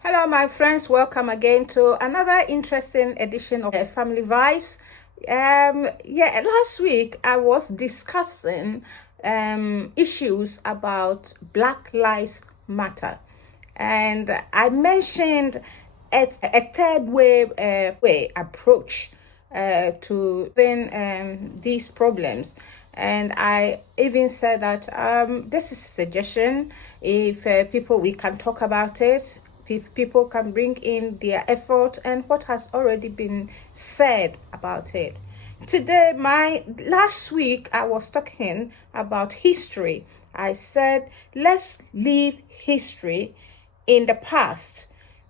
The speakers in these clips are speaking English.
Hello, my friends. Welcome again to another interesting edition of Family Vibes. Last week I was discussing issues about Black Lives Matter, and I mentioned a third way approach to these problems. And I even said that this is a suggestion. If we can talk about it, if people can bring in their effort and what has already been said about it. Today, last week, I was talking about history. I said, let's leave history in the past.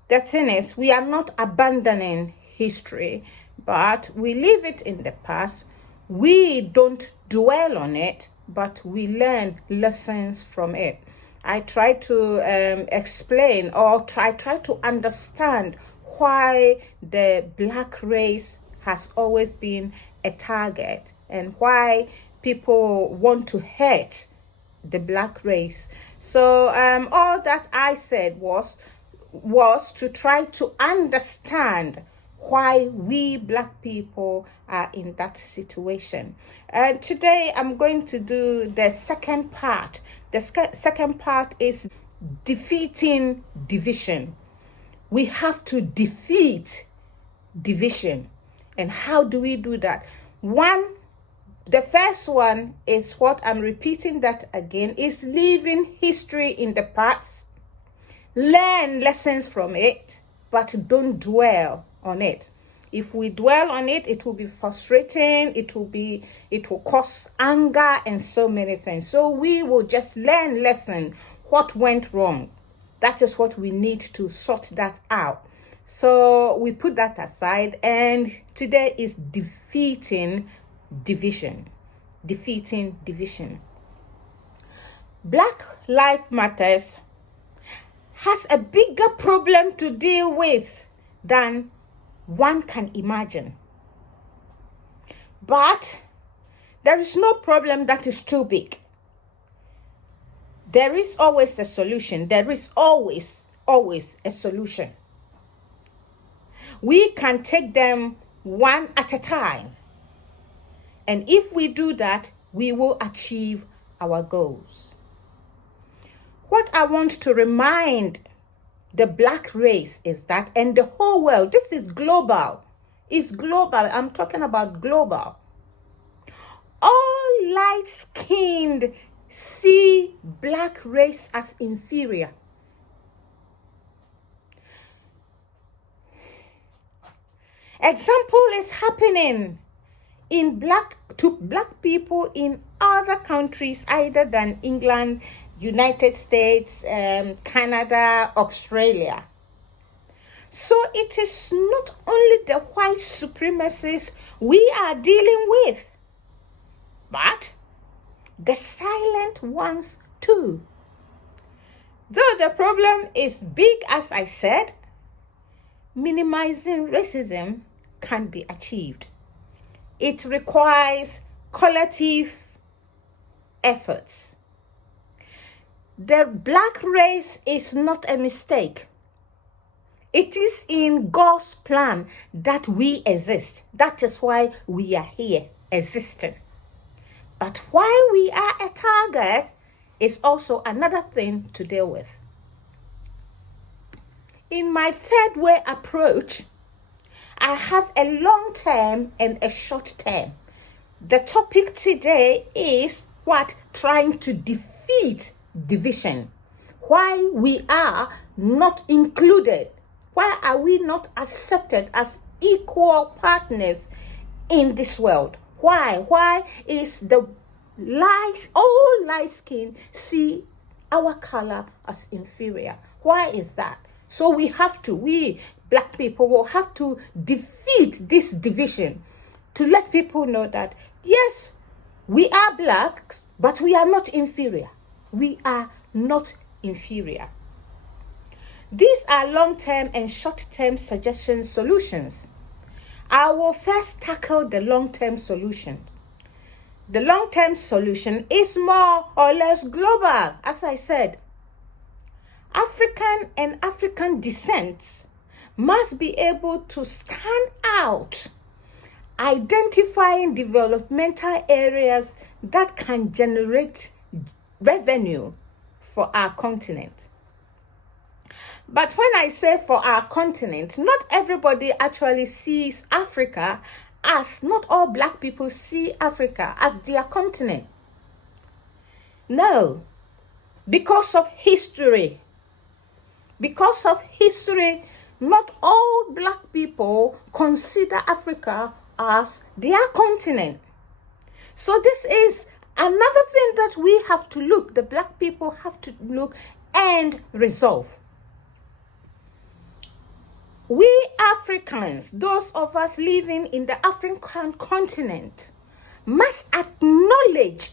The thing is, we are not abandoning history, but we leave it in the past. We don't dwell on it, but we learn lessons from it. I try to explain or try to understand why the black race has always been a target and why people want to hate the black race. So all that I said was to try to understand why we black people are in that situation. And today I'm going to do the second part. The second part is defeating division. We have to defeat division. And how do we do that? The first one is what I'm repeating that again, is leaving history in the past. Learn lessons from it, but don't dwell on it. If we dwell on it, it will be frustrating, it will cause anger and so many things. So we will just learn lesson, what went wrong. That is what we need to sort that out. So we put that aside, and today is defeating division. Defeating division. Black Lives Matters has a bigger problem to deal with than one can imagine. But there is no problem that is too big. There is always a solution. There is always a solution. We can take them one at a time. And if we do that, we will achieve our goals. What I want to remind the black race is that, and the whole world, this is global. It's global. I'm talking about global. All light-skinned see black race as inferior. Example is happening to black people in other countries other than England, United States, Canada, Australia. So it is not only the white supremacists we are dealing with, but the silent ones too. Though the problem is big, as I said, minimizing racism can be achieved. It requires collective efforts. The black race is not a mistake. It is in God's plan that we exist. That is why we are here, existing. But why we are a target is also another thing to deal with. In my third way approach, I have a long term and a short term. The topic today is trying to defeat division. Why we are not included. Why are we not accepted as equal partners in this world? Why is all light skin see our color as inferior? Why is that? So we black people will have to defeat this division to let people know that, yes, we are blacks, but we are not inferior. We are not inferior. These are long-term and short-term solutions. I will first tackle the long-term solution. The long-term solution is more or less global, as I said. African and African descent must be able to stand out, identifying developmental areas that can generate revenue for our continent. But when I say for our continent, not everybody actually sees Africa as, not all Black people see Africa as their continent. No, because of history. Because of history, not all Black people consider Africa as their continent. So this is another thing that we have to look, the Black people have to look and resolve. We Africans, those of us living in the African continent, must acknowledge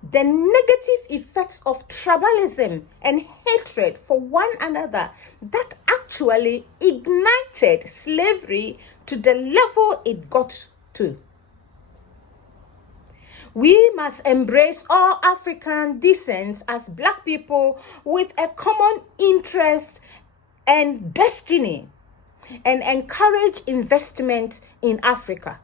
the negative effects of tribalism and hatred for one another that actually ignited slavery to the level it got to. We must embrace all African descent as Black people with a common interest and destiny, and encourage investment in Africa.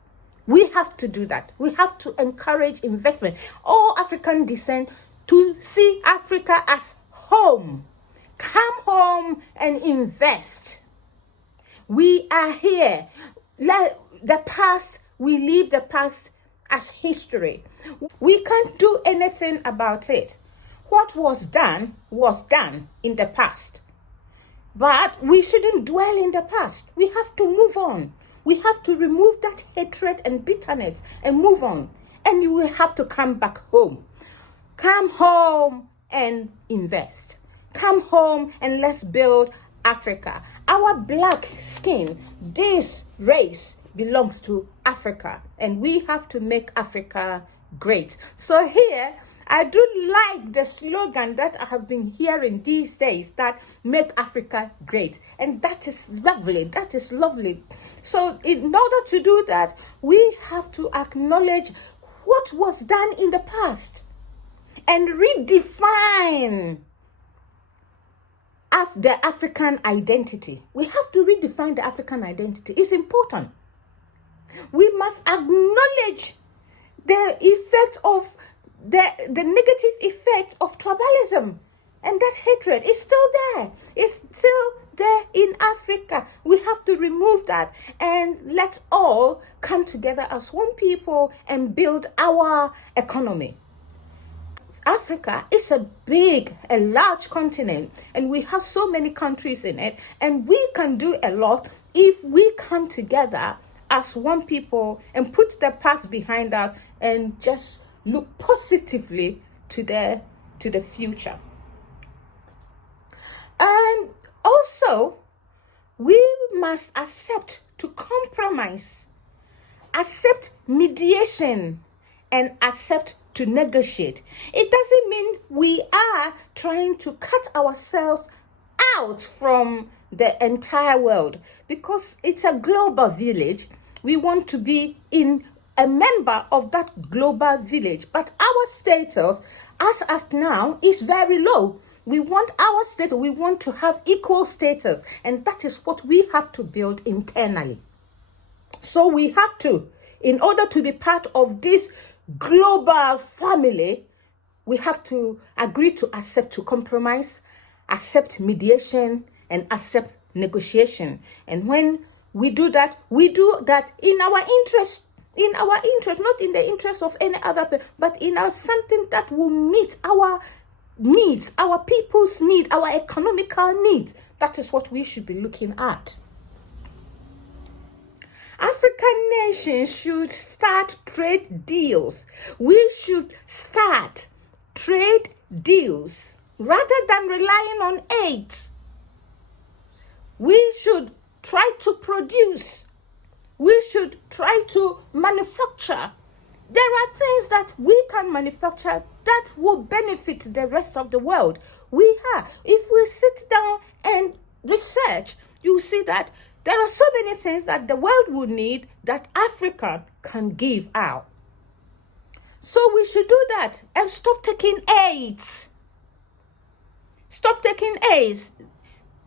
We have to do that. We have to encourage investment. All African descent to see Africa as home. Come home and invest. We are here. Let the past, we leave the past as history. We can't do anything about it. What was done in the past. But we shouldn't dwell in the past. We have to move on. We have to remove that hatred and bitterness and move on. And you will have to come back home. Come home and invest. Come home and let's build Africa. Our Black skin, this race belongs to Africa. And we have to make Africa great. So here, I do like the slogan that I have been hearing these days, that make Africa great. And that is lovely. That is lovely. So in order to do that, we have to acknowledge what was done in the past and redefine the African identity. We have to redefine the African identity. It's important. We must acknowledge the effect of the negative effect of tribalism, and that hatred is still there. It's still there in Africa. We have to remove that, and let's all come together as one people and build our economy. Africa is a large continent, and we have so many countries in it, and we can do a lot if we come together as one people and put the past behind us and just look positively to the future. And also, we must accept to compromise, accept mediation, and accept to negotiate. It doesn't mean we are trying to cut ourselves out from the entire world, because it's a global village. We want to be a member of that global village, but our status as of now is very low. We want our status, we want to have equal status, and that is what we have to build internally. So we have to, in order to be part of this global family, we have to agree to accept to compromise, accept mediation, and accept negotiation. And when we do that in our interest, not in the interest of any other person, but in something that will meet our needs, our people's need, our economical needs. That is what we should be looking at. African nations should start trade deals. We should start trade deals rather than relying on aid. We should try to produce. We should try to manufacture. There are things that we can manufacture that will benefit the rest of the world. If we sit down and research, you see that there are so many things that the world will need that Africa can give out. So we should do that and stop taking aids. Stop taking aids.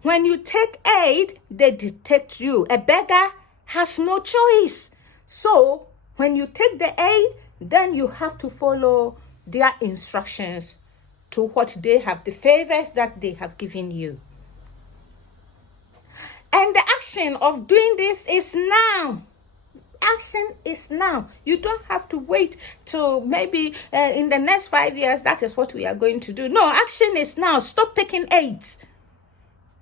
When you take aid, they detect you. A beggar has no choice. So when you take the aid, then you have to follow their instructions to what they have, the favors that they have given you. And the action of doing this is now. Action is now. You don't have to wait till maybe in the next 5 years, that is what we are going to do. No, action is now. Stop taking aids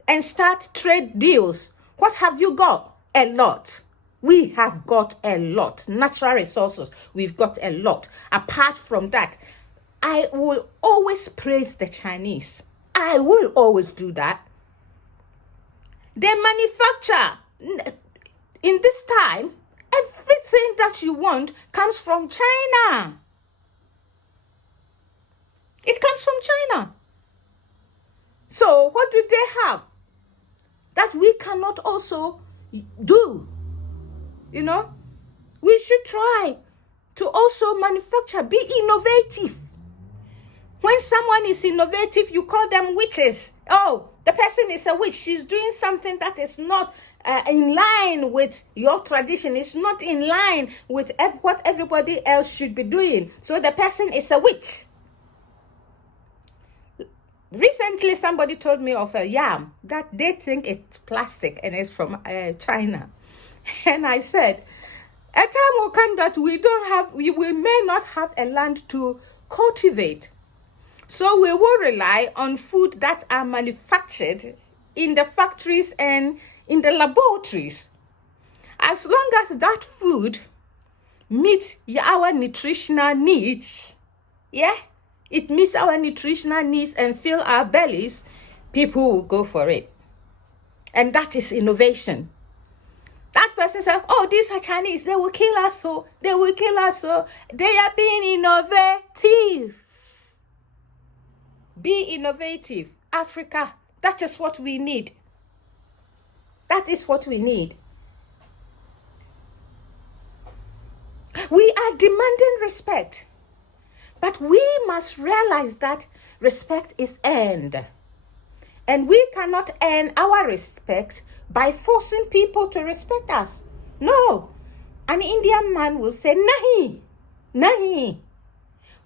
and start trade deals. What have you got? A lot. We have got a lot. Natural resources, we've got a lot. Apart from that, I will always praise the Chinese. I will always do that. They manufacture. In this time, everything that you want comes from China. It comes from China. So what do they have that we cannot also do? You know, we should try to also manufacture, be innovative. When someone is innovative, you call them witches. Oh, the person is a witch. She's doing something that is not in line with your tradition. It's not in line with what everybody else should be doing. So the person is a witch. Recently, somebody told me of a yam that they think it's plastic and it's from China. And I said, a time will come that we may not have a land to cultivate. So we will rely on food that are manufactured in the factories and in the laboratories. As long as that food meets our nutritional needs, it meets our nutritional needs and fill our bellies, people will go for it. And that is innovation. That person said, oh, these are Chinese, they will kill us, so they will kill us, so they are being innovative. Be innovative. Africa, that is what we need. That is what we need. We are demanding respect, but we must realize that respect is earned. And we cannot earn our respect by forcing people to respect us. No. An Indian man will say, nahi, nahi.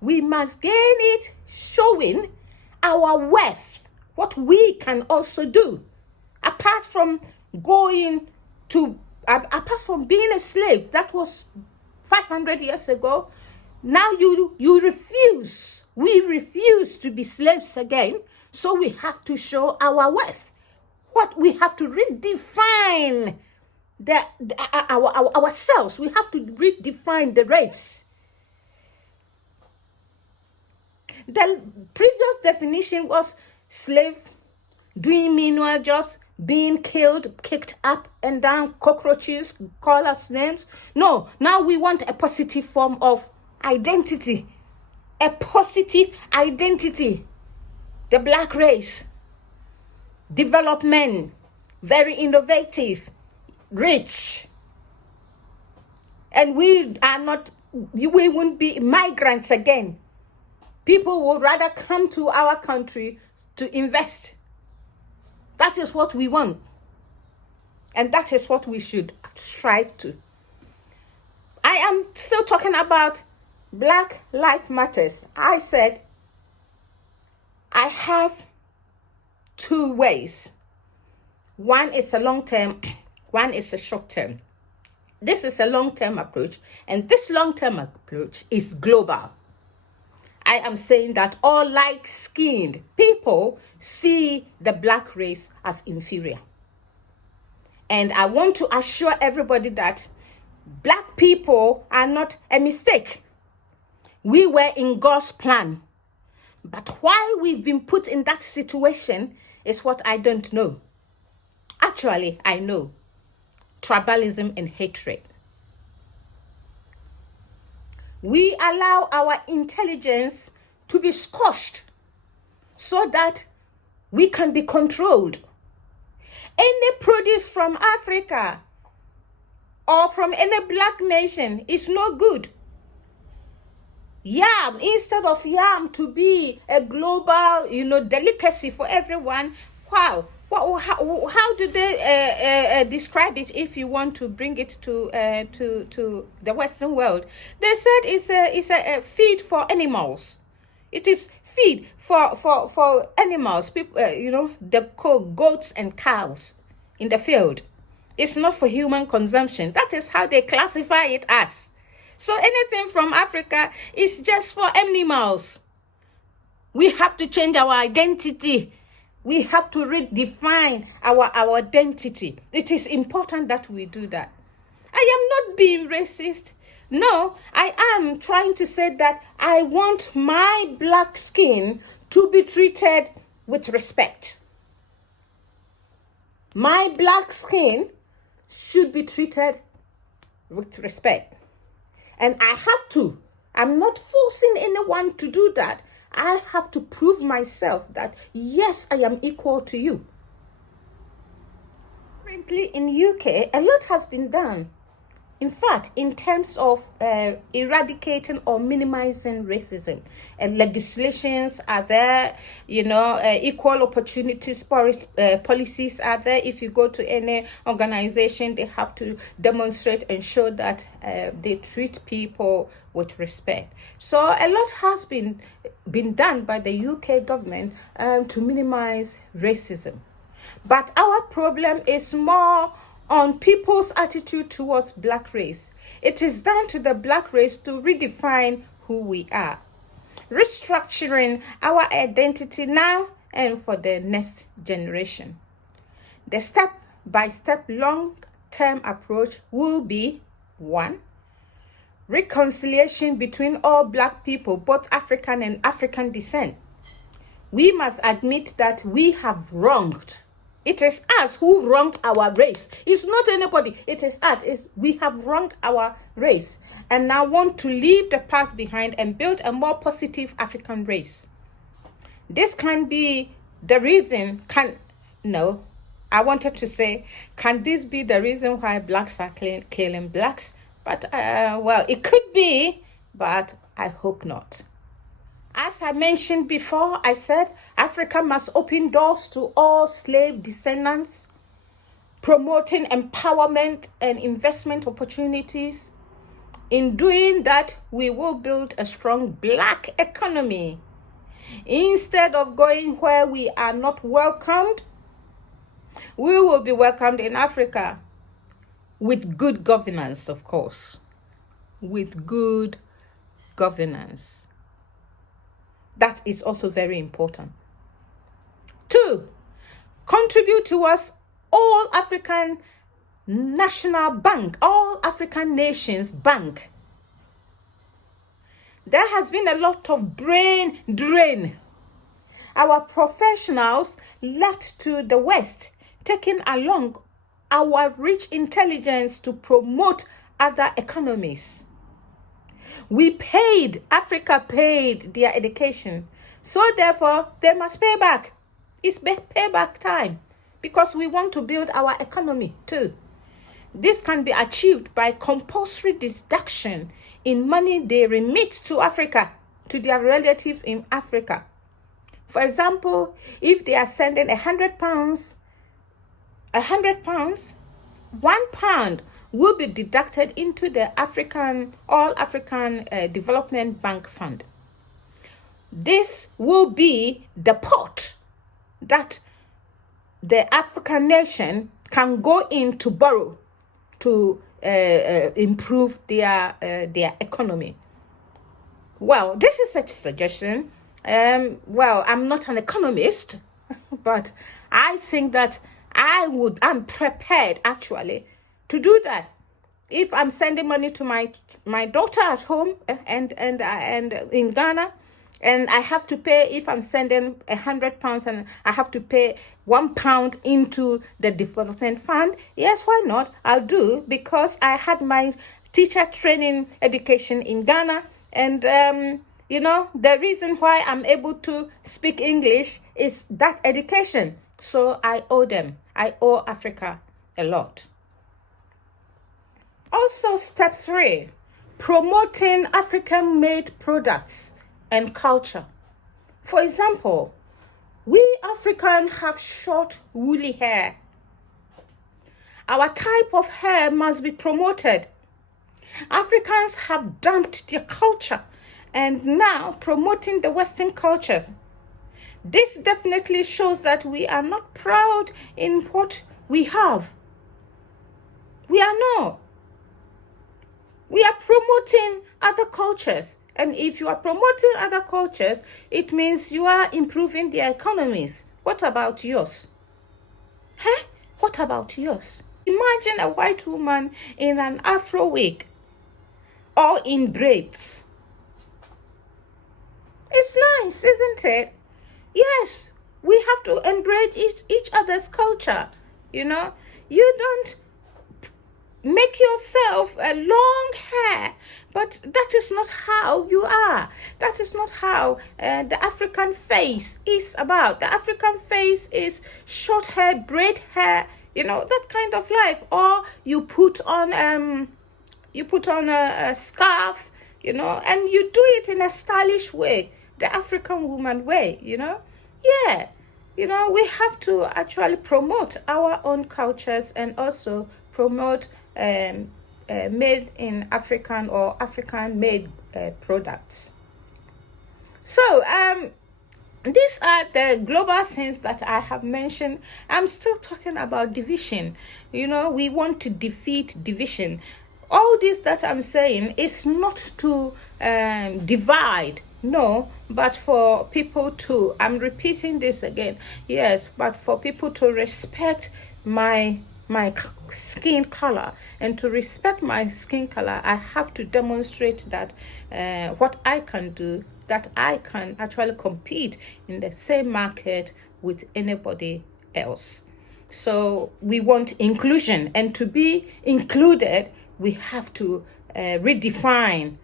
We must gain it showing our worth, what we can also do. Apart from being a slave, that was 500 years ago. Now you refuse. We refuse to be slaves again. So we have to show our worth. What we have to redefine ourselves. We have to redefine the race. The previous definition was slave, doing menial jobs, being killed, kicked up and down, cockroaches, call us names. No, now we want a positive form of identity. A positive identity. The black race, development, very innovative, rich. And we won't be migrants again. People would rather come to our country to invest. That is what we want. And that is what we should strive to. I am still talking about Black Lives Matters. I said, I have two ways. One is a long-term, one is a short-term. This is a long-term approach, and this long-term approach is global. I am saying that all light-skinned people see the black race as inferior. And I want to assure everybody that black people are not a mistake. We were in God's plan. But why we've been put in that situation is what I don't know. Actually, I know. Tribalism and hatred. We allow our intelligence to be squashed so that we can be controlled. Any produce from Africa or from any black nation is no good. yam, instead of yam to be a global, delicacy for everyone. Wow. How do they describe it if you want to bring it to the Western world? They said it's a feed for animals. It is feed for animals. People, the goats and cows in the field. It's not for human consumption. That is how they classify it as. So anything from Africa is just for animals. We have to change our identity. We have to redefine our identity. It is important that we do that. I am not being racist. No, I am trying to say that I want my black skin to be treated with respect. My black skin should be treated with respect. And I have to. I'm not forcing anyone to do that. I have to prove myself that, yes, I am equal to you. Currently in UK, a lot has been done. In fact, in terms of eradicating or minimizing racism, and legislations are there, equal opportunities policies are there. If you go to any organization, they have to demonstrate and show that they treat people with respect. So a lot has been done by the UK government to minimize racism. But our problem is more on people's attitude towards black race. It is down to the black race to redefine who we are, restructuring our identity now and for the next generation. The step-by-step long-term approach will be 1. Reconciliation between all black people, both African and African descent. We must admit that we have wronged. It is us who wronged our race. It's not anybody. It is us. We have wronged our race and now want to leave the past behind and build a more positive African race. This can be the reason, can this be the reason why blacks are killing blacks? But, it could be, but I hope not. As I mentioned before, I said Africa must open doors to all slave descendants, promoting empowerment and investment opportunities. In doing that, we will build a strong black economy. Instead of going where we are not welcomed, we will be welcomed in Africa with good governance, of course. With good governance. That is also very important. 2, contribute towards all African national bank, all African nations bank. There has been a lot of brain drain. Our professionals left to the West, taking along our rich intelligence to promote other economies. Africa paid their education. So therefore, they must pay back. It's payback time because we want to build our economy too. This can be achieved by compulsory deduction in money they remit to Africa, to their relatives in Africa. For example, if they are sending £100, £1 will be deducted into the All African Development Bank Fund. This will be the pot that the African nation can go in to borrow to improve their economy. Well, this is a suggestion. I'm not an economist, but I think that I'm prepared actually to do that. If I'm sending money to my daughter at home and in Ghana, and I have to pay, if I'm sending £100 and I have to pay £1 into the development fund, yes, why not? I'll do, because I had my teacher training education in Ghana, and the reason why I'm able to speak English is that education. So I owe them. I owe Africa a lot. Also, step 3, promoting African-made products and culture. For example, we Africans have short, woolly hair. Our type of hair must be promoted. Africans have dumped their culture and now promoting the Western cultures. This definitely shows that we are not proud in what we have. We are not. We are promoting other cultures. And if you are promoting other cultures, it means you are improving their economies. What about yours? Huh? What about yours? Imagine a white woman in an Afro wig or in braids. It's nice, isn't it? Yes, we have to embrace each other's culture. You know, you don't make yourself a long hair, but that is not how you are. That is not how the African face is about. The African face is short hair, braid hair, you know, that kind of life. Or you put on a scarf, you know, and you do it in a stylish way, the African woman way, you know. Yeah, you know, we have to actually promote our own cultures and also promote made in African or African-made products. So these are the global things that I have mentioned. I'm still talking about division. You know, we want to defeat division. All this that I'm saying is not to divide, no, but for people to, I'm repeating this again, yes, but for people to respect my skin color. And to respect my skin color, I have to demonstrate that what I can do, that I can actually compete in the same market with anybody else. So we want inclusion, and to be included, we have to redefine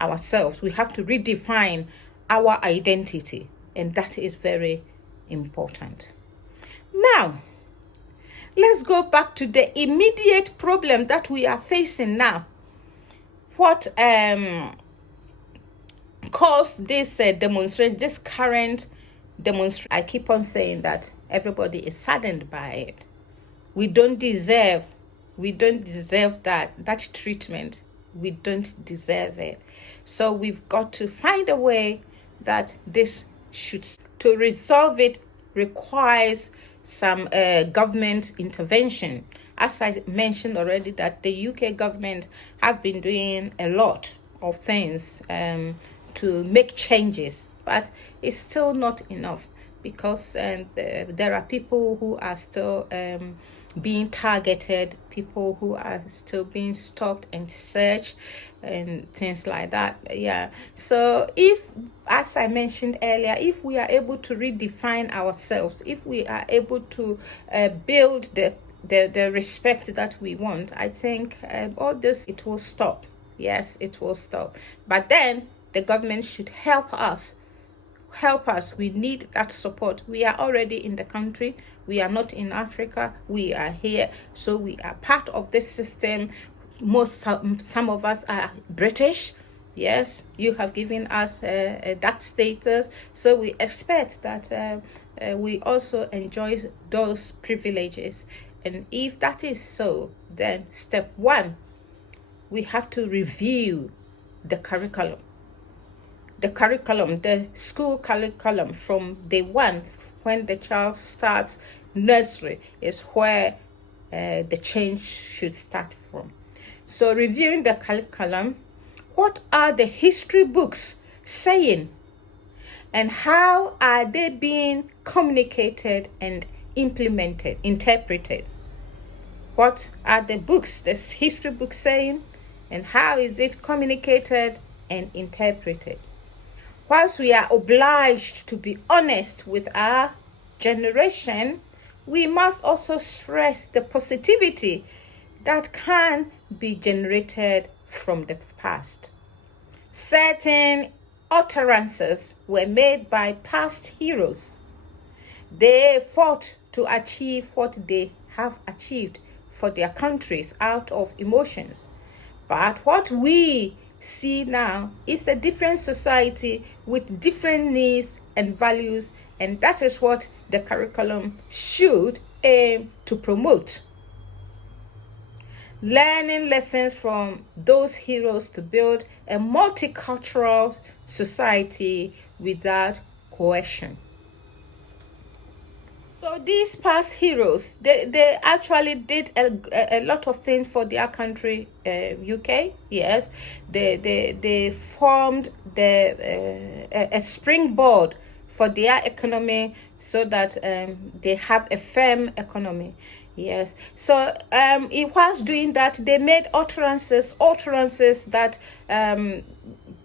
ourselves. We have to redefine our identity, and that is very important. Now, let's go back to the immediate problem that we are facing now. What caused this demonstration, this current demonstration? I keep on saying that everybody is saddened by it. We don't deserve that treatment. We don't deserve it. So we've got to find a way that this should, to resolve it requires some government intervention. As I mentioned already, that the UK government have been doing a lot of things to make changes, but it's still not enough, because there are people who are still being targeted, people who are still being stalked and searched and things like that. Yeah, so if, as I mentioned earlier, if we are able to redefine ourselves, if we are able to build the respect that we want, I think all this, it will stop. Yes, it will stop. But then the government should help us. We need that support. We are already in the country. We are not in Africa. We are here, so we are part of this system. Some of us are British. Yes, you have given us that status, so we expect that we also enjoy those privileges. And if that is so, then step one, we have to review the curriculum. The school curriculum from day one, when the child starts nursery, is where the change should start from. So reviewing the curriculum, what are the history books saying, and how are they being communicated and implemented, interpreted? What are the books, the history books saying, and how is it communicated and interpreted? Whilst we are obliged to be honest with our generation, we must also stress the positivity that can be generated from the past. Certain utterances were made by past heroes. They fought to achieve what they have achieved for their countries out of emotions. But what we see now is a different society with different needs and values, and that is what the curriculum should aim to promote. Learning lessons from those heroes to build a multicultural society without coercion. So these past heroes, they actually did a lot of things for their country, UK. Yes, they formed a springboard for their economy, so that they have a firm economy. Yes. So whilst doing that, they made utterances that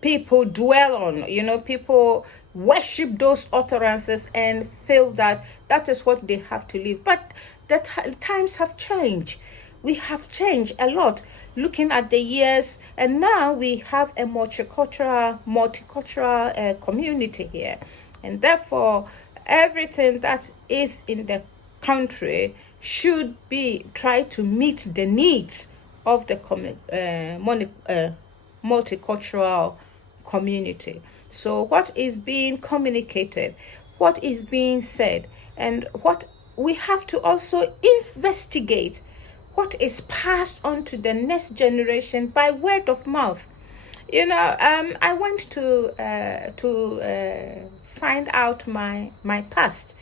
people dwell on. People worship those utterances and feel that is what they have to live. But the times have changed. We have changed a lot, looking at the years, and now we have a multicultural community here, and therefore everything that is in the country should be try to meet the needs of the multicultural community. So what is being communicated, what is being said, and what we have to also investigate what is passed on to the next generation by word of mouth. I went to find out my past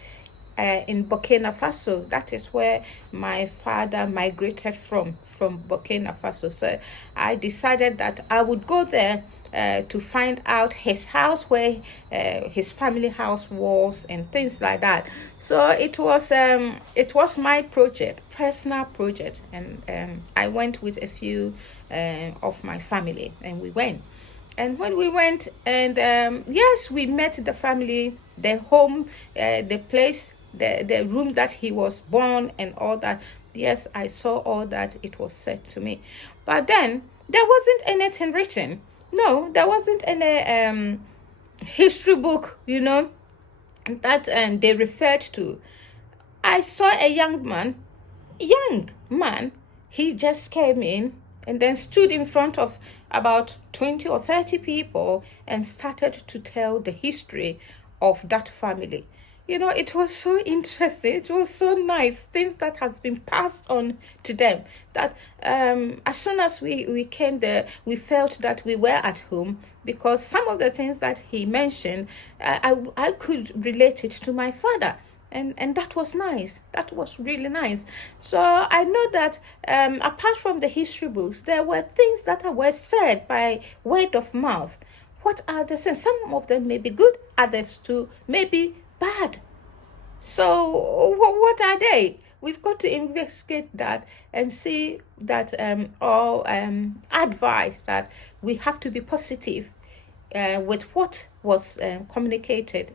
in Burkina Faso. That is where my father migrated from Burkina Faso. So I decided that I would go there to find out his house, where his family house was, and things like that. So it was my project, personal project, and I went with a few of my family, and we went. And when we went, and yes, we met the family, the home, the place, the room that he was born, and all that. Yes, I saw all that. It was said to me. But then there wasn't anything written. No, there wasn't any history book, that they referred to. I saw a young man. He just came in and then stood in front of about 20 or 30 people and started to tell the history of that family. It was so interesting. It was so nice. Things that has been passed on to them, that as soon as we came there, we felt that we were at home, because some of the things that he mentioned, I could relate it to my father. And that was nice. That was really nice. So I know that apart from the history books, there were things that were said by word of mouth. What are the things? Some of them may be good, others too may be bad. So what are they? We've got to investigate that and see that or advise that we have to be positive with what was communicated.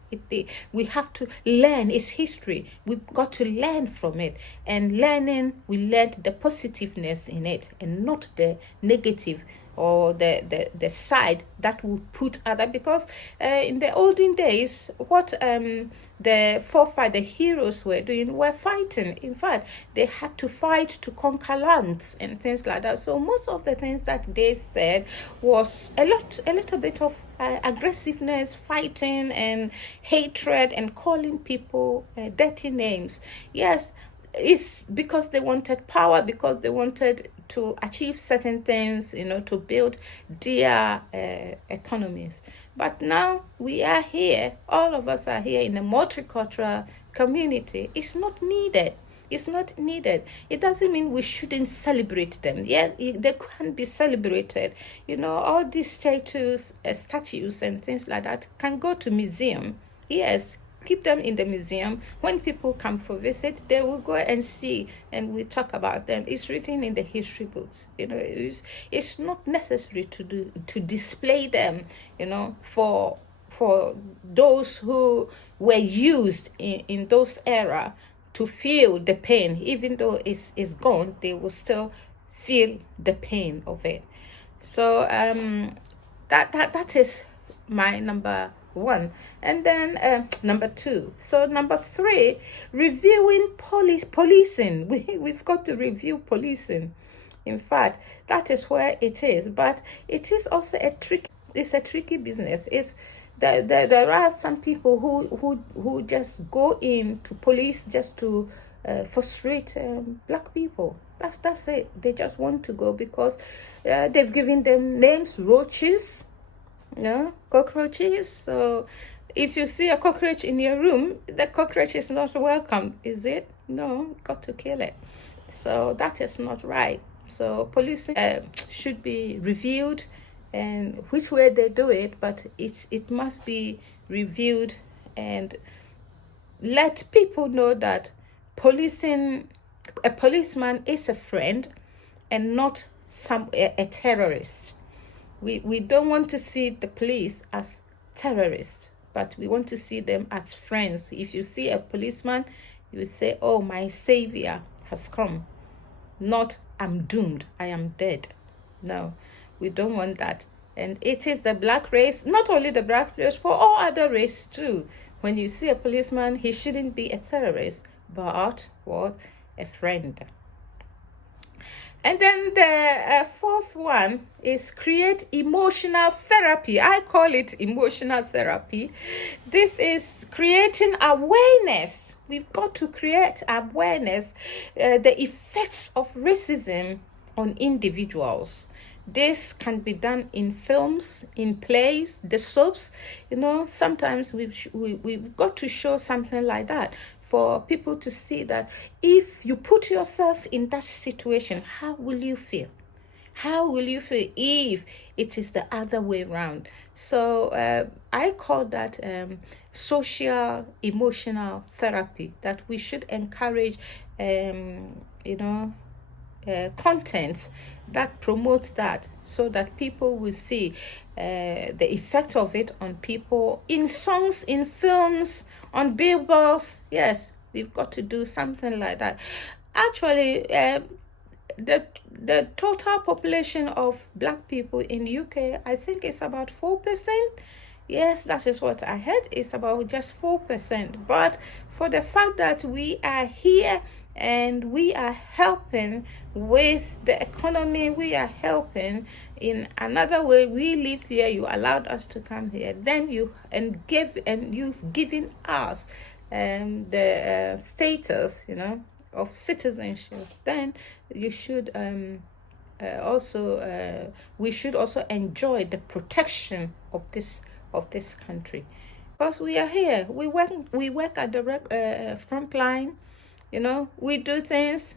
We have to learn its history. We've got to learn from it, and learning, we learned the positiveness in it and not the negative or the side that would put other, because in the olden days, what the heroes were doing were fighting. In fact, they had to fight to conquer lands and things like that. So most of the things that they said was a little bit of aggressiveness, fighting and hatred, and calling people dirty names. Yes, it's because they wanted power, because they wanted to achieve certain things, to build their economies. But now we are here, all of us are here in a multicultural community. It's not needed. It's not needed. It doesn't mean we shouldn't celebrate them. Yeah, they can be celebrated. All these statues and things like that can go to museum. Yes, keep them in the museum. When people come for visit, they will go and see, and we talk about them. It's written in the history books. It's not necessary to display them, for those who were used in those era to feel the pain. Even though it's gone, they will still feel the pain of it. So that is my number one. And then number two. So number three, reviewing policing. We've got to review policing. In fact, that is where it is. But it is also it's a tricky business. There are some people who just go into police just to frustrate black people. That's it. They just want to go because they've given them names, roaches, cockroaches. So if you see a cockroach in your room, the cockroach is not welcome, is it? No, got to kill it. So that is not right. So policing should be reviewed, and which way they do it, but it must be reviewed and let people know that a policeman is a friend and not a terrorist. We don't want to see the police as terrorists, but we want to see them as friends. If you see a policeman, you will say, oh, my savior has come, not I'm doomed, I am dead. No, we don't want that. And it is the black race, not only the black race, for all other races too. When you see a policeman, he shouldn't be a terrorist, but what? A friend. And then the fourth one is create emotional therapy. I call it emotional therapy. This is creating awareness. We've got to create awareness, the effects of racism on individuals. This can be done in films, in plays, the soaps. Sometimes we've got to show something like that for people to see that if you put yourself in that situation, how will you feel? How will you feel if it is the other way around? So I call that social emotional therapy, that we should encourage, contents that promotes that, so that people will see the effect of it on people in songs, in films, on billboards. Yes, we've got to do something like that. Actually, the total population of black people in UK, I think it's about 4%. Yes, that is what I heard. It's about just 4%. But for the fact that we are here and we are helping with the economy, we are helping in another way. We live here, you allowed us to come here, then you've given us the status, of citizenship. Then you should we should also enjoy the protection of this country, because we are here. We work at the front line. We do things,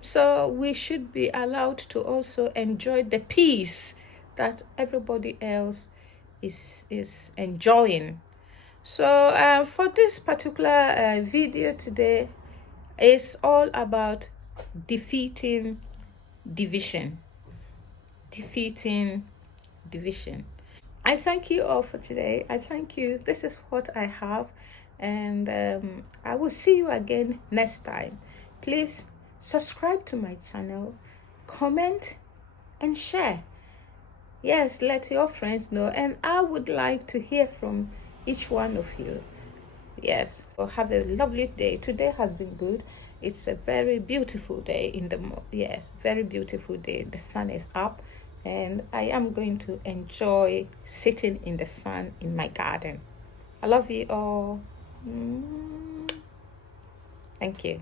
so we should be allowed to also enjoy the peace that everybody else is enjoying. So for this particular video today, it's all about defeating division. I thank you all for today. I thank you. This is what I have, and I will see you again next time. Please subscribe to my channel, comment and share. Yes, let your friends know, and I would like to hear from each one of you. Yes, well, have a lovely day. Today has been good. It's a very beautiful day very beautiful day. The sun is up, and I am going to enjoy sitting in the sun in my garden. I love you all. Thank you.